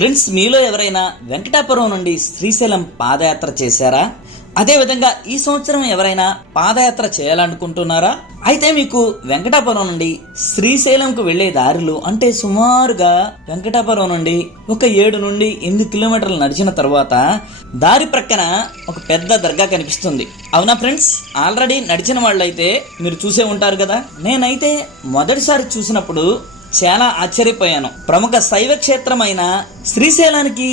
Friends, మీలో ఎవరైనా వెంకటాపురం నుండి శ్రీశైలం పాదయాత్ర చేశారా? అదేవిధంగా ఈ సంవత్సరం ఎవరైనా పాదయాత్ర చేయాలనుకుంటున్నారా? అయితే మీకు వెంకటాపురం నుండి శ్రీశైలంకు వెళ్లే దారిలో అంటే సుమారుగా వెంకటాపురం నుండి ఒక 7 నుండి 8 కిలోమీటర్లు నడిచిన తర్వాత దారి ప్రక్కన ఒక పెద్ద దర్గా కనిపిస్తుంది. అవునా ఫ్రెండ్స్? ఆల్రెడీ నడిచిన వాళ్ళైతే మీరు చూసే ఉంటారు కదా. నేనైతే మొదటిసారి చూసినప్పుడు చాలా ఆశ్చర్యపోయాను. ప్రముఖ శైవ క్షేత్రమైన శ్రీశైలానికి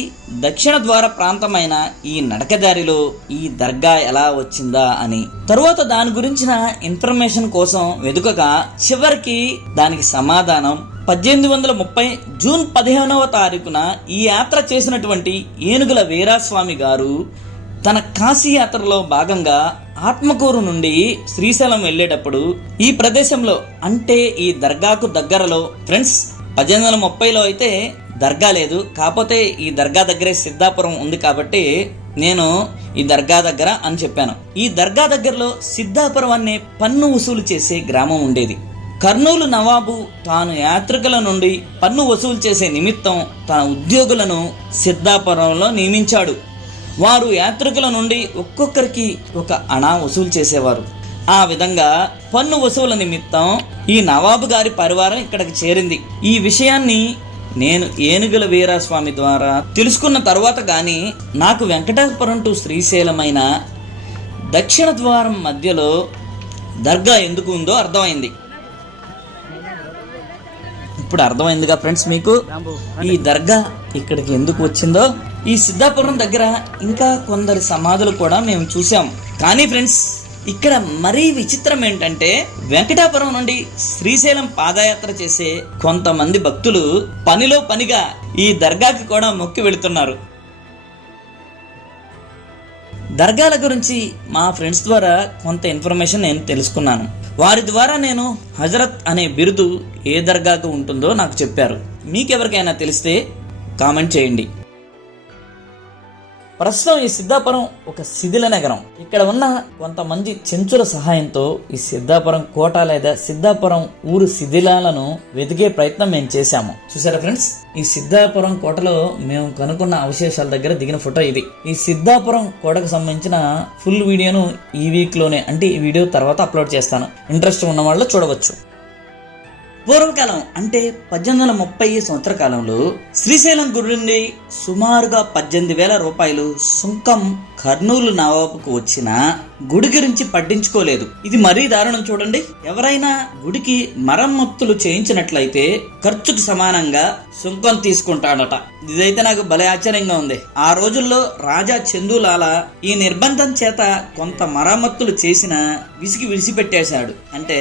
దక్షిణ ద్వార ప్రాంతమైన ఈ నడకదారిలో ఈ దర్గా ఎలా వచ్చిందా అని తరువాత దాని గురించిన ఇన్ఫర్మేషన్ కోసం వెతుకగా చివరికి దానికి సమాధానం 1830 జూన్ 15వ తారీఖున ఈ యాత్ర చేసినటువంటి ఏనుగుల వీరాస్వామి గారు తన కాశీ యాత్రలో భాగంగా ఆత్మకూరు నుండి శ్రీశైలం వెళ్లేటప్పుడు ఈ ప్రదేశంలో అంటే ఈ దర్గాకు దగ్గరలో ఫ్రెండ్స్ 1830లో అయితే దర్గా లేదు, కాకపోతే ఈ దర్గా దగ్గరే సిద్ధాపురం ఉంది కాబట్టి నేను ఈ దర్గా దగ్గర అని చెప్పాను. ఈ దర్గా దగ్గరలో సిద్ధాపురం అనే పన్ను వసూలు చేసే గ్రామం ఉండేది. కర్నూలు నవాబు తాను యాత్రికుల నుండి పన్ను వసూలు చేసే నిమిత్తం తన ఉద్యోగులను సిద్ధాపురంలో నియమించాడు. వారు యాత్రికుల నుండి ఒక్కొక్కరికి ఒక అణా వసూలు చేసేవారు. ఆ విధంగా పన్ను వసూల నిమిత్తం ఈ నవాబు గారి పరివారం ఇక్కడికి చేరింది. ఈ విషయాన్ని నేను ఏనుగుల వీరాస్వామి ద్వారా తెలుసుకున్న తర్వాత గాని నాకు వెంకటాపురం టు శ్రీశైలమైన దక్షిణ ద్వారం మధ్యలో దర్గా ఎందుకు ఉందో అర్థమైంది. ఇప్పుడు అర్థమైందిగా ఫ్రెండ్స్ మీకు ఈ దర్గా ఇక్కడికి ఎందుకు వచ్చిందో. ఈ సిద్ధాపురం దగ్గర ఇంకా కొందరి సమాధులు కూడా మేము చూసాం. కానీ ఫ్రెండ్స్, ఇక్కడ మరీ విచిత్రం ఏంటంటే వెంకటాపురం నుండి శ్రీశైలం పాదయాత్ర చేసే కొంతమంది భక్తులు పనిలో పనిగా ఈ దర్గాకి కూడా మొక్కి వెళుతున్నారు. దర్గాల గురించి మా ఫ్రెండ్స్ ద్వారా కొంత ఇన్ఫర్మేషన్ నేను తెలుసుకున్నాను. వారి ద్వారా నేను హజరత్ అనే బిరుదు ఏ దర్గాకు ఉంటుందో నాకు చెప్పారు. మీకెవరికైనా తెలిస్తే కామెంట్ చేయండి. ప్రస్తుతం ఈ సిద్ధాపురం ఒక శిథిల నగరం. ఇక్కడ ఉన్న కొంతమంది చెంచుల సహాయంతో ఈ సిద్ధాపురం కోట లేదా సిద్ధాపురం ఊరు శిథిలాలను వెతికే ప్రయత్నం మేము చేశాము. చూసారా ఫ్రెండ్స్, ఈ సిద్ధాపురం కోటలో మేము కనుక్కున్న అవశేషాల దగ్గర దిగిన ఫోటో ఇది. ఈ సిద్ధాపురం కోటకు సంబంధించిన ఫుల్ వీడియోను ఈ వీక్ లోనే అంటే ఈ వీడియో తర్వాత అప్లోడ్ చేస్తాను. ఇంట్రెస్ట్ ఉన్న వాళ్ళు చూడవచ్చు. పూర్వకాలం అంటే 1830 సంవత్సర కాలంలో శ్రీశైలం గుడి నుండి సుమారుగా 18,000 రూపాయలు సుంకం కర్నూలు నవాబుకు వచ్చిన గుడి గురించి పట్టించుకోలేదు. ఇది మరీ దారుణం చూడండి. ఎవరైనా గుడికి మరమ్మతులు చేయించినట్లయితే ఖర్చుకు సమానంగా సుంకం తీసుకుంటాడట. ఇదైతే నాకు భలే ఆశ్చర్యంగా ఉంది. ఆ రోజుల్లో రాజా చందులాల ఈ నిర్బంధం చేత కొంత మరమ్మతులు చేసిన విడిచిపెట్టేశాడు. అంటే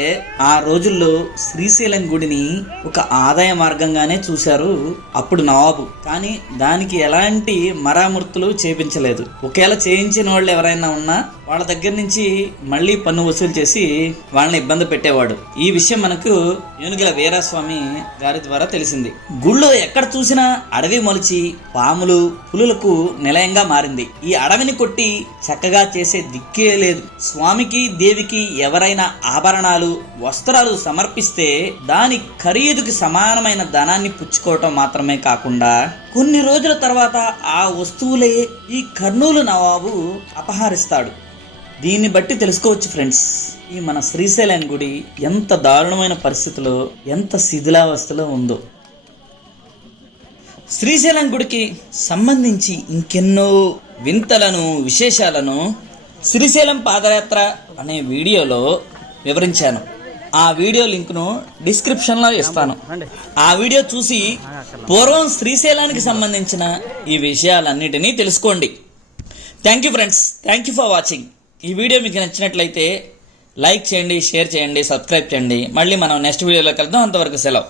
ఆ రోజుల్లో శ్రీశైలం గుడిని ఒక ఆదాయ మార్గంగానే చూశారు అప్పుడు నవాబు. కానీ దానికి ఎలాంటి మరామతులు చేయించలేదు. ఒకవేళ చేయించిన వాళ్ళు ఎవరైనా ఉన్నా వాళ్ళ దగ్గర నుంచి మళ్ళీ పన్ను వసూలు చేసి వాళ్ళని ఇబ్బంది పెట్టేవాడు. ఈ విషయం మనకు ఏనుగుల వీరాస్వామి గారి ద్వారా తెలిసింది. గుళ్ళో ఎక్కడ చూసినా అడవి మొలిచి పాములు పులులకు నిలయంగా మారింది. ఈ అడవిని కొట్టి చక్కగా చేసే దిక్కే లేదు. స్వామికి దేవికి ఎవరైనా ఆభరణాలు వస్త్రాలు సమర్పిస్తే దాని ఖరీదుకి సమానమైన ధనాన్ని పుచ్చుకోవటం మాత్రమే కాకుండా కొన్ని రోజుల తర్వాత ఆ వస్తువులే ఈ కర్నూలు నవాబు అపహరిస్తాడు. దీన్ని బట్టి తెలుసుకోవచ్చు ఫ్రెండ్స్, ఈ మన శ్రీశైలం గుడి ఎంత దారుణమైన పరిస్థితిలో ఎంత శిథిలావస్థలో ఉందో. శ్రీశైలం గుడికి సంబంధించి ఇంకెన్నో వింతలను విశేషాలను శ్రీశైలం పాదయాత్ర అనే వీడియోలో వివరించాను. ఆ వీడియో లింక్ను డిస్క్రిప్షన్లో ఇస్తాను. ఆ వీడియో చూసి పూర్వం శ్రీశైలానికి సంబంధించిన ఈ విషయాలన్నిటినీ తెలుసుకోండి. Thank you friends, thank you for watching. ఈ వీడియో మీకు నచ్చినట్లయితే లైక్ చేయండి, షేర్ చేయండి, సబ్స్క్రైబ్ చేయండి. మళ్ళీ మనం నెక్స్ట్ వీడియోలో కలుద్దాం. అంతవరకు సెలవు.